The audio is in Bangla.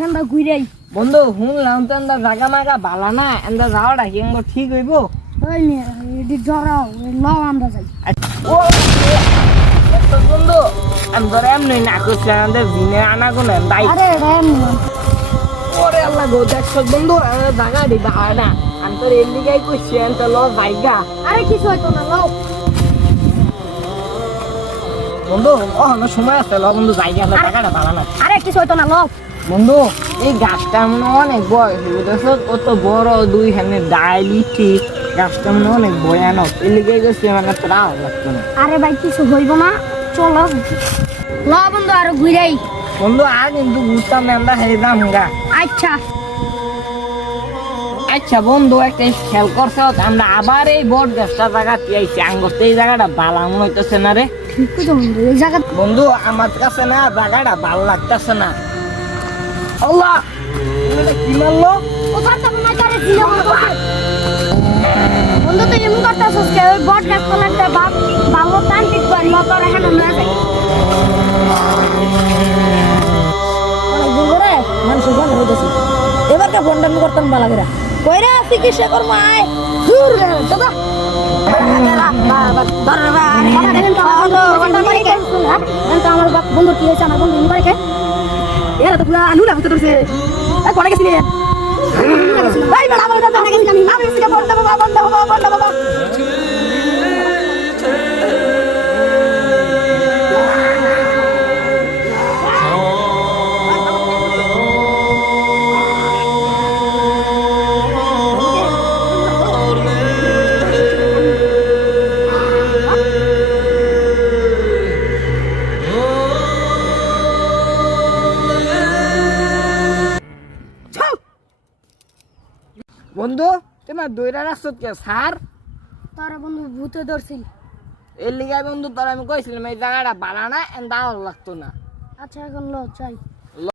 হেন্দা ঘুরাই বন্ধু শুনলাম তো এন্দা জাগা মাগা বালা না এন্দা যাওয়াটা কি এঙ্গ ঠিক হইব ওই মেয়ে এটি জড়াও লও আমরা যাই ও তো বন্ধু আমি ধরে এমনি না করছিলাম আমাদের দিনে আনা গুলো তাই আরে রেম ওরে আল্লাহ গো দেখছো বন্ধু জাগা দিবা হয় না আমি তোর এর লিগাই করছি আমি তো ল জায়গা আরে কিছু হইতো না লও বন্ধু অহনো সময় আছে ল বন্ধু জায়গা না জায়গাটা বালা না আরে কিছু হইতো না লও বন্ধু এই গাছটা মনে অনেক বয়স বুঝেছ কত বড় দুই হানে ডাইলি ঠিক গাছটা মনে অনেক ভয়ানক এর লিগাই করছি মানে তোরা লাগতো না আরে ভাই কিছু হইব না চলো ল বন্ধু আরো ঘুরাই বন্ধু আর কিন্তু ঘুরতাম না আমরা হেরে দাম গা আচ্ছা আচ্ছা বন্ধু একটা খেয়াল করছো আমরা আবার এই বট গাছটা জায়গা পেয়েছি আঙ্গতে এই জায়গাটা ভালো মনে হইতেছে না রে ঠিক তো বন্ধু এই জায়গা বন্ধু আমার কাছে না জায়গাটা ভালো লাগতেছে না আল্লাহ এটা কি মারলো কোথায় তো না করে ছিল বন্ধু তুই এমন করতেছিস কে ওই বট গাছ কলারটা বাপ ভালো তান্ত্রিক কর মতো রাখা না যায় গুড়ে মানুষ বন্ধ হইতেছে এবার কে ফোন ডান করতাম বালাগেরা কইরা চিকিৎসা করবো আয় দূর দাদা আমার বন্ধু কি হয়েছে আমার বন্ধু করে কে এরা তো পুরা আলু লাগতে ধরছে কোনে গেছিলি ভাই বড় বড় দাদা গেছি আমি আমি সিকা বন্ধ বাবা বন্ধু তোমার দইরা রাখছো কে স্যার তারা বন্ধু ভূতে ধরছিল এর লিগাই বন্ধু তোর আমি কইছিলাম এই জায়গাটা বালা না এন্ড দাও লাগতো না আচ্ছা এখন লো চাই